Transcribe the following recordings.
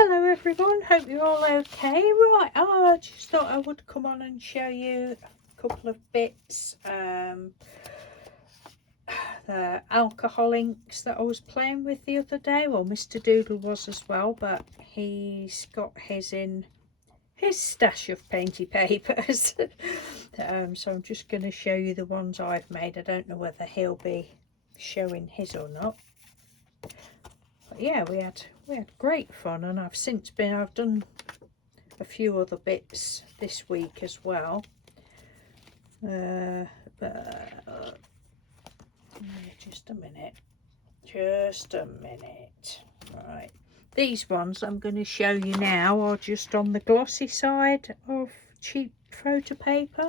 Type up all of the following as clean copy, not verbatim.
Hello everyone, hope you're all okay. Right, I just thought I would come on and show you a couple of bits. The alcohol inks that I was playing with the other day. Well, Mr. Doodle was as well, but he's got his in his stash of painty papers. So I'm just going to show you the ones I've made. I don't know whether he'll be showing his or not. But yeah, we had great fun, and I've done a few other bits this week as well. Just a minute. Right, these ones I'm going to show you now are just on the glossy side of cheap photo paper.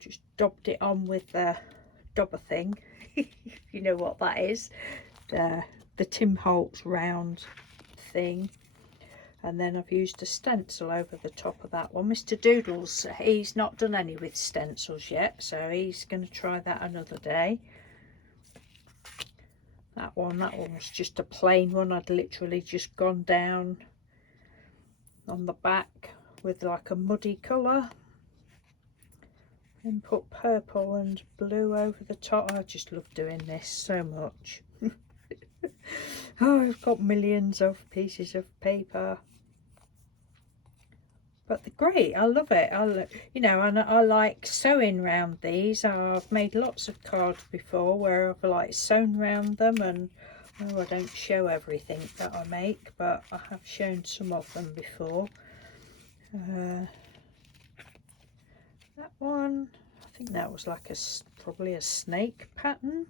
Just daubed it on with the dobber thing. You know what that is, the Tim Holtz round thing. And then I've used a stencil over the top of that one. Mr. Doodles, he's not done any with stencils yet, so he's going to try that another day. That one was just a plain one. I'd literally just gone down on the back with like a muddy colour and put purple and blue over the top. I just love doing this so much. Oh, I've got millions of pieces of paper, but they're great. I love it. And I like sewing round these. I've made lots of cards before where I've like sewn round them, and I don't show everything that I make, but I have shown some of them before. That one, I think that was like probably a snake pattern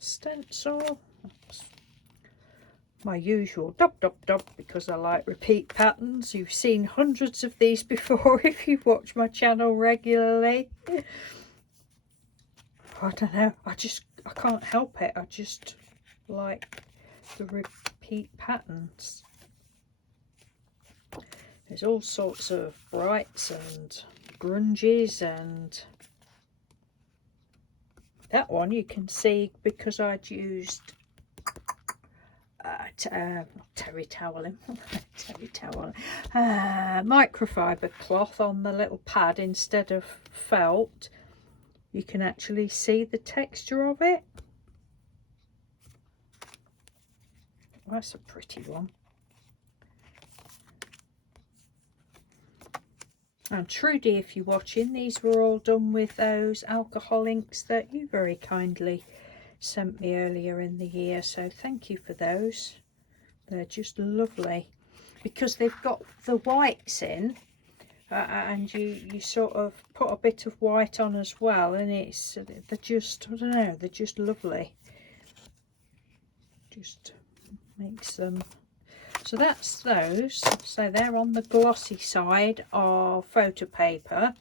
stencil. That's my usual dub, because I like repeat patterns. You've seen hundreds of these before if you watch my channel regularly. I don't know, I can't help it. I just like the repeat patterns. There's all sorts of brights and grunges, and that one you can see because I'd used terry toweling, microfiber cloth on the little pad instead of felt. You can actually see the texture of it. That's a pretty one. And Trudy, if you're watching, these were all done with those alcohol inks that you very kindly sent me earlier in the year, so thank you for those. They're just lovely because they've got the whites in, and you sort of put a bit of white on as well, and they're just, I don't know, they're just lovely. Just makes them. So that's those. So they're on the glossy side of photo paper.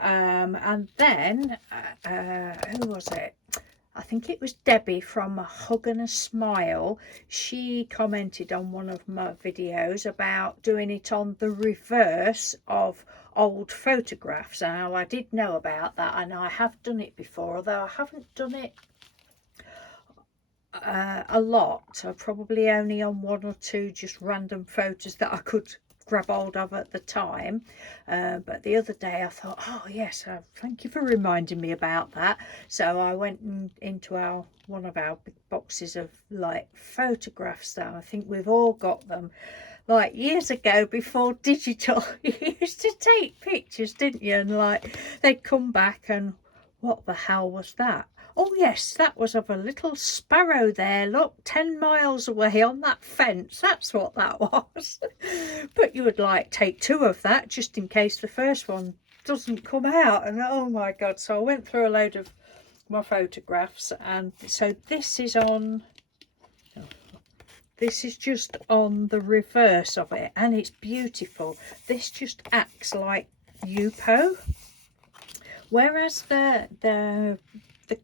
And then who was it? I think it was Debbie from A Hug and a Smile. She commented on one of my videos about doing it on the reverse of old photographs. Now, I did know about that, and I have done it before, although I haven't done it a lot. Probably only on one or two just random photos that I could grab hold of at the time, but the other day I thought, oh yes, thank you for reminding me about that. So I went into one of our big boxes of like photographs that I think we've all got them, like years ago before digital. You used to take pictures, didn't you, and like they'd come back and what the hell was that? Oh yes, that was of a little sparrow there, look, 10 miles away on that fence. That's what that was. But you would like take two of that just in case the first one doesn't come out. And oh my god, so I went through a load of my photographs, and so this is just on the reverse of it, and it's beautiful. This just acts like Yupo, whereas the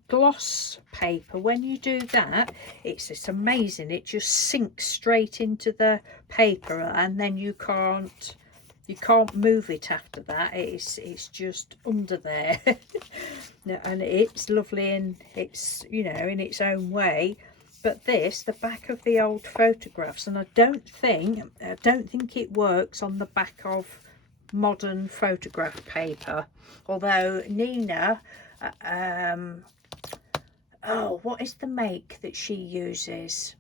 gloss paper, when you do that, it's amazing. It just sinks straight into the paper, and then you can't You can't move it after that. It's just under there. And it's lovely in its, you know, in its own way. But this, the back of the old photographs, and I don't think it works on the back of modern photograph paper. Although Nina, oh, what is the make that she uses?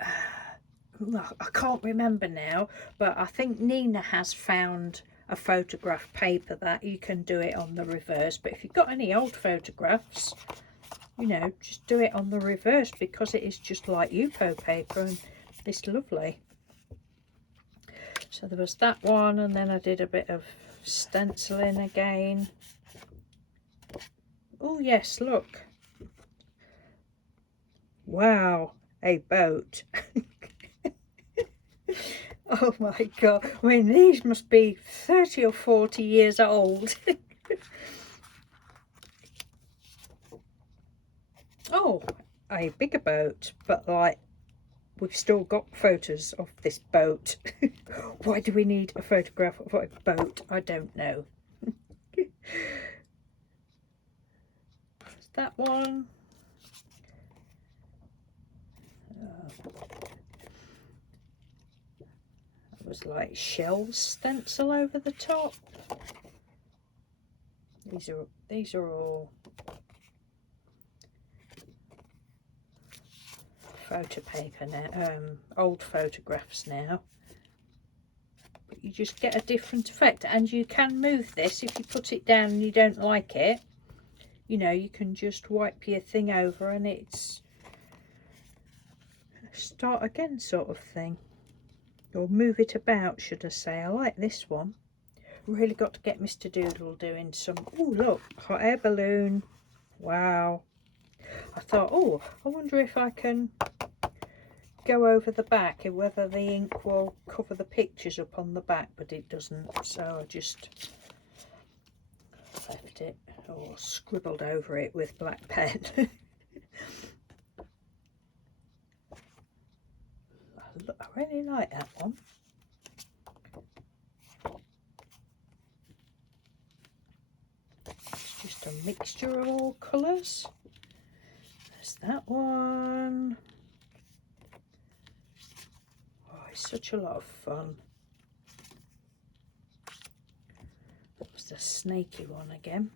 I can't remember now, but I think Nina has found a photograph paper that you can do it on the reverse. But if you've got any old photographs, you know, just do it on the reverse, because it is just like Yupo paper, and it's lovely. So there was that one, and then I did a bit of stenciling again. Oh yes, look. Wow, a boat. Oh my god, I mean, these must be 30 or 40 years old. Oh, a bigger boat, but like, we've still got photos of this boat. Why do we need a photograph of a boat? I don't know. There's that one. It was like shell stencil over the top. These are all photo paper now, old photographs now. But you just get a different effect, and you can move this if you put it down and you don't like it. You know, you can just wipe your thing over and it's start again sort of thing, or move it about, should I say. I like this one. Really got to get Mr. Doodle doing some. Oh look, hot air balloon. Wow. I thought, oh, I wonder if I can go over the back and whether the ink will cover the pictures up on the back, but it doesn't, so I just left it, or scribbled over it with black pen. I really like that one. It's just a mixture of all colours. There's that one. Oh, it's such a lot of fun. That was the snaky one again.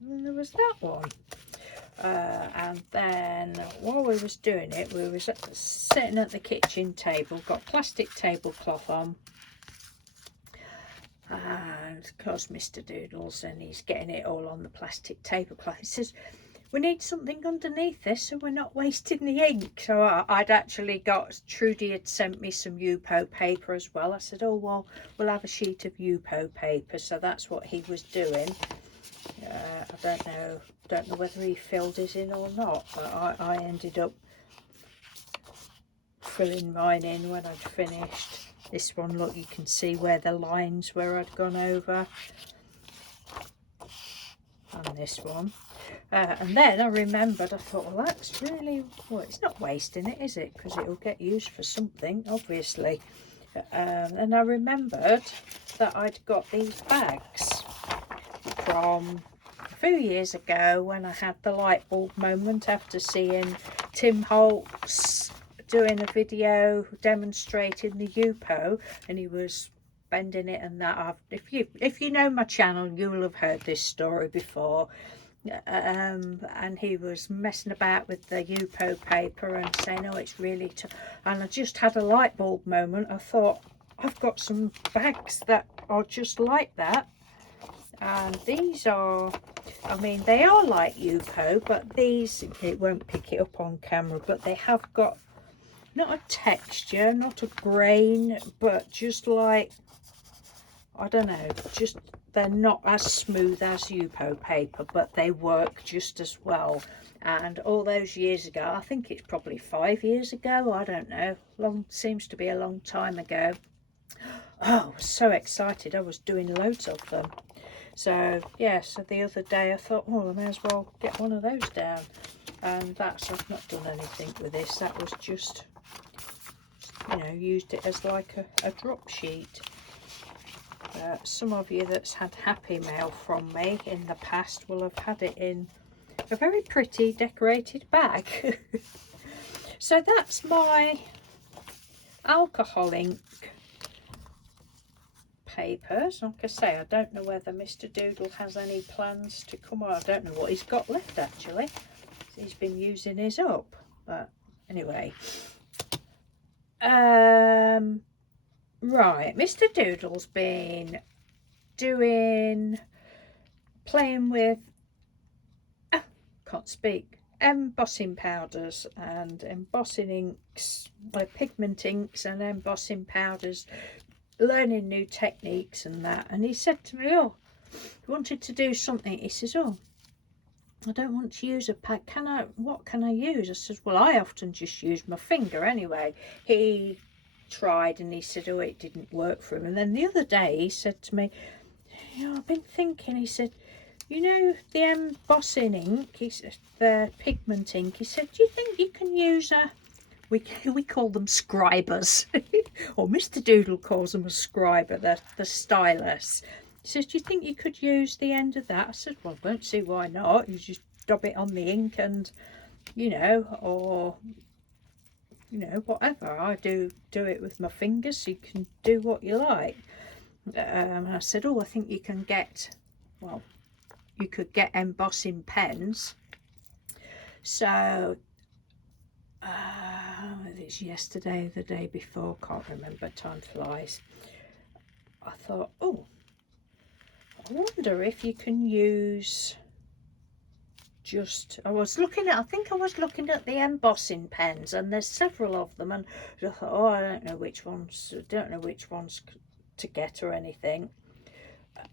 And there was that one. And then while we was doing it, we was sitting at the kitchen table, got plastic tablecloth on, and of course Mr. Doodles, and he's getting it all on the plastic tablecloth. He says, we need something underneath this so we're not wasting the ink. So I'd actually got, Trudy had sent me some Yupo paper as well. I said, oh well, we'll have a sheet of Yupo paper. So that's what he was doing. I don't know whether he filled it in or not, but I ended up filling mine in when I'd finished. This one, look, you can see where the lines where I'd gone over. And this one. And then I remembered, I thought, well, that's really, well, it's not wasting it, is it? Because it'll get used for something, obviously. And I remembered that I'd got these bags from a few years ago when I had the light bulb moment after seeing Tim Holtz doing a video demonstrating the Yupo, and he was bending it and that. If you know my channel, you will have heard this story before. And he was messing about with the Yupo paper and saying, oh, it's really tough. And I just had a light bulb moment. I thought, I've got some bags that are just like that. And these are, I mean, they are like Yupo, but these, it won't pick it up on camera, but they have got not a texture, not a grain, but just like, I don't know, just, they're not as smooth as Yupo paper, but they work just as well. And all those years ago, I think it's probably 5 years ago, I don't know, seems to be a long time ago. Oh, I was so excited, I was doing loads of them. So yeah, so the other day I thought, oh, I may as well get one of those down. And that's, I've not done anything with this, that was just you know, used it as like a drop sheet. Some of you that's had Happy Mail from me in the past will have had it in a very pretty decorated bag. So that's my alcohol ink papers. Like I say, I don't know whether Mr. Doodle has any plans to come on. I don't know what he's got left actually. He's been using his up, but anyway. Right, Mr. Doodle's been playing with, can't speak, embossing powders and embossing inks, pigment inks and embossing powders, learning new techniques and that. And he said to me, oh, he wanted to do something. He says, oh, I don't want to use a pad. What can I use? I said, well, I often just use my finger anyway. He tried and he said, oh, it didn't work for him. And then the other day he said to me, you know, I've been thinking, he said, you know, the embossing ink, the pigment ink, he said, do you think you can use we call them scribers, or Mr. Doodle calls them a scriber, the stylus. He says, do you think you could use the end of that? I said, well, I don't see why not. You just dab it on the ink and, you know, or, you know, whatever. I do it with my fingers, so you can do what you like. I said, oh, I think you can get, well, you could get embossing pens. So it's yesterday, the day before, can't remember, time flies. I thought, oh, I wonder if you can use I think I was looking at the embossing pens, and there's several of them, and I thought, oh, I don't know which ones to get or anything.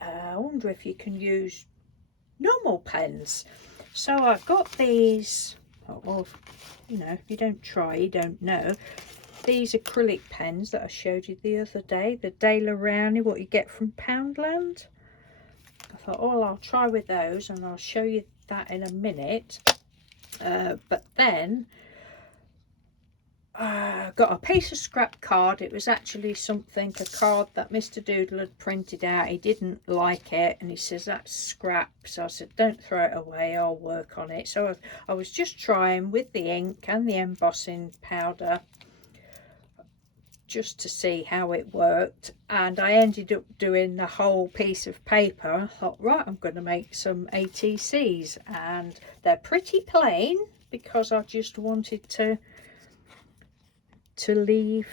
I wonder if you can use normal pens. So I've got these, well, you know, if you don't try, you don't know. These acrylic pens that I showed you the other day, the Daler-Rowney, what you get from Poundland. I thought, oh, I'll try with those, and I'll show you that in a minute. But then got a piece of scrap card. It was actually a card that Mr. Doodle had printed out. He didn't like it, and he says, that's scrap. So I said, don't throw it away, I'll work on it. So I was just trying with the ink and the embossing powder just to see how it worked, and I ended up doing the whole piece of paper. I thought, right, I'm going to make some ATCs, and they're pretty plain because I just wanted to leave,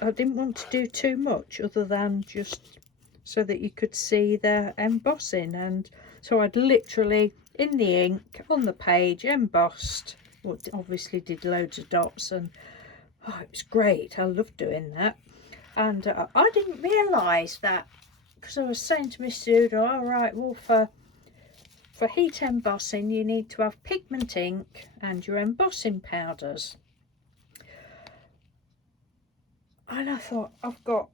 I didn't want to do too much other than just so that you could see the embossing. And so I'd literally, in the ink on the page, embossed, well, obviously did loads of dots, and oh, it was great. I loved doing that. And I didn't realise that, because I was saying to Mr. Doodle, all right, well, for heat embossing you need to have pigment ink and your embossing powders. And I thought, I've got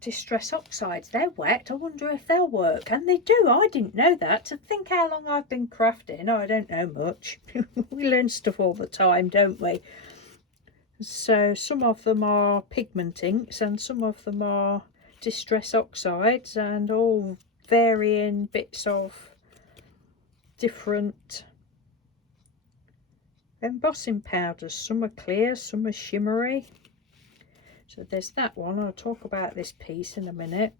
distress oxides, they're wet, I wonder if they'll work. And they do. I didn't know that. To think how long I've been crafting, I don't know much. We learn stuff all the time, don't we? So some of them are pigment inks and some of them are distress oxides, and all varying bits of different embossing powders. Some are clear, some are shimmery. So there's that one. I'll talk about this piece in a minute.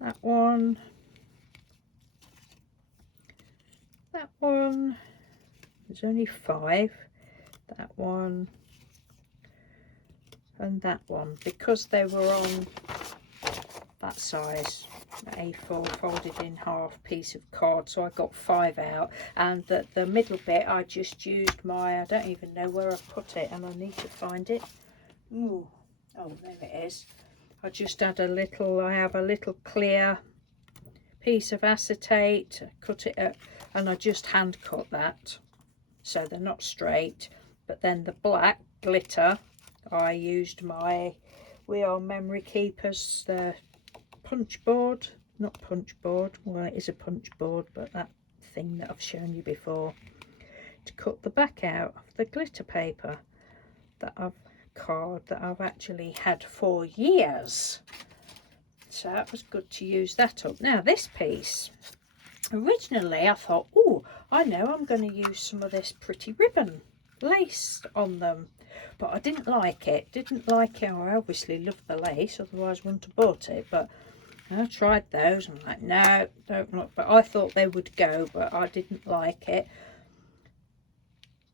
That one. That one. There's only 5. That one. And that one. Because they were on that size, A4 folded in half piece of card, so I got 5 out. And the middle bit, I just used I don't even know where I've put it, and I need to find it. Ooh. Oh, there it is. I just had I have a little clear piece of acetate, cut it up, and I just hand cut that, so they're not straight. But then the black glitter, I used my We Are Memory Keepers, the punch board, not punch board, well, it is a punch board, but that thing that I've shown you before, to cut the back out of the glitter paper. card that I've actually had for years. So that was good to use that up. Now this piece, originally I thought, oh, I know, I'm going to use some of this pretty ribbon lace on them, but I didn't like it. I obviously love the lace, otherwise I wouldn't have bought it, but I tried those. I'm like, no, don't look. But I thought they would go, but I didn't like it.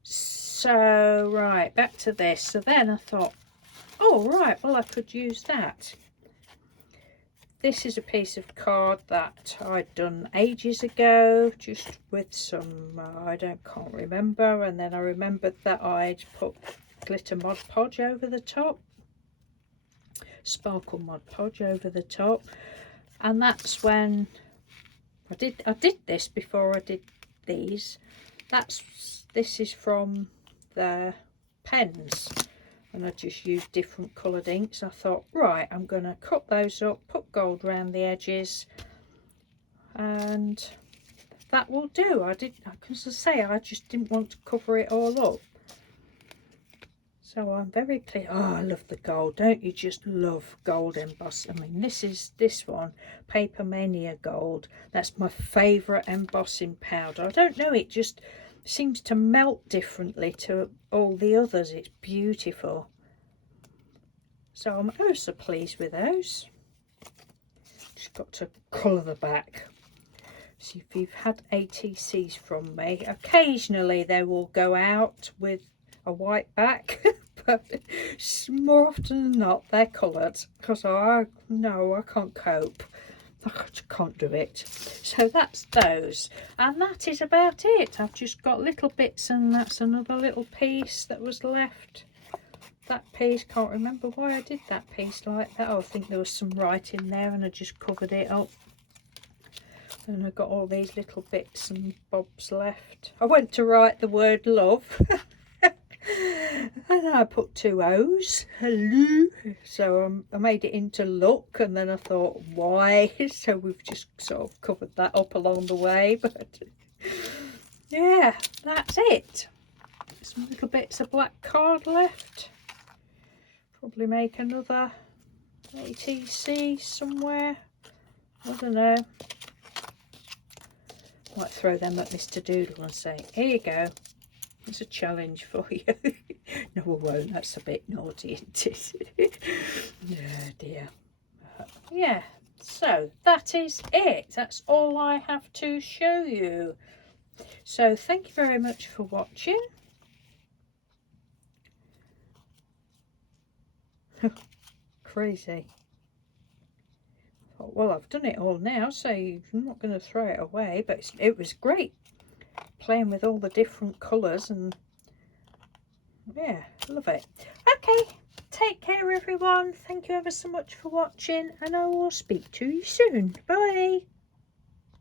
So right, back to this. So then I thought, oh right, well I could use that. This is a piece of card that I'd done ages ago, just with some, can't remember, and then I remembered that I'd put glitter Mod Podge over the top, sparkle Mod Podge over the top, and that's when I did this before I did these. This is from the pens, and I just used different coloured inks. I thought, right, I'm going to cut those up, put gold around the edges, and that will do. Because I say, I just didn't want to cover it all up. So I'm very pleased. Oh, I love the gold. Don't you just love gold emboss? I mean, this one, Paper Mania Gold. That's my favourite embossing powder. I don't know, it just seems to melt differently to all the others. It's beautiful. So I'm oh so pleased with those. Just got to colour the back. So if you've had ATCs from me, occasionally they will go out with a white back, but more often than not they're coloured, because I can't cope. I just can't do it. So that's those, and that is about it. I've just got little bits, and that's another little piece that was left. That piece, can't remember why I did that piece like that. Oh, I think there was some writing there and I just covered it up. And I've got all these little bits and bobs left. I went to write the word love and I put 2 O's, hello, so I made it into look, and then I thought, why? So we've just sort of covered that up along the way, but yeah, that's it. Some little bits of black card left. Probably make another ATC somewhere, I don't know. Might throw them at Mr. Doodle and say, here you go, it's a challenge for you. No, I won't, that's a bit naughty, isn't it? Oh dear. Yeah, so that is it. That's all I have to show you. So thank you very much for watching. Crazy. Well, I've done it all now, so I'm not going to throw it away, but it was great playing with all the different colours, and yeah, love it. Okay, take care everyone. Thank you ever so much for watching, and I will speak to you soon. Bye.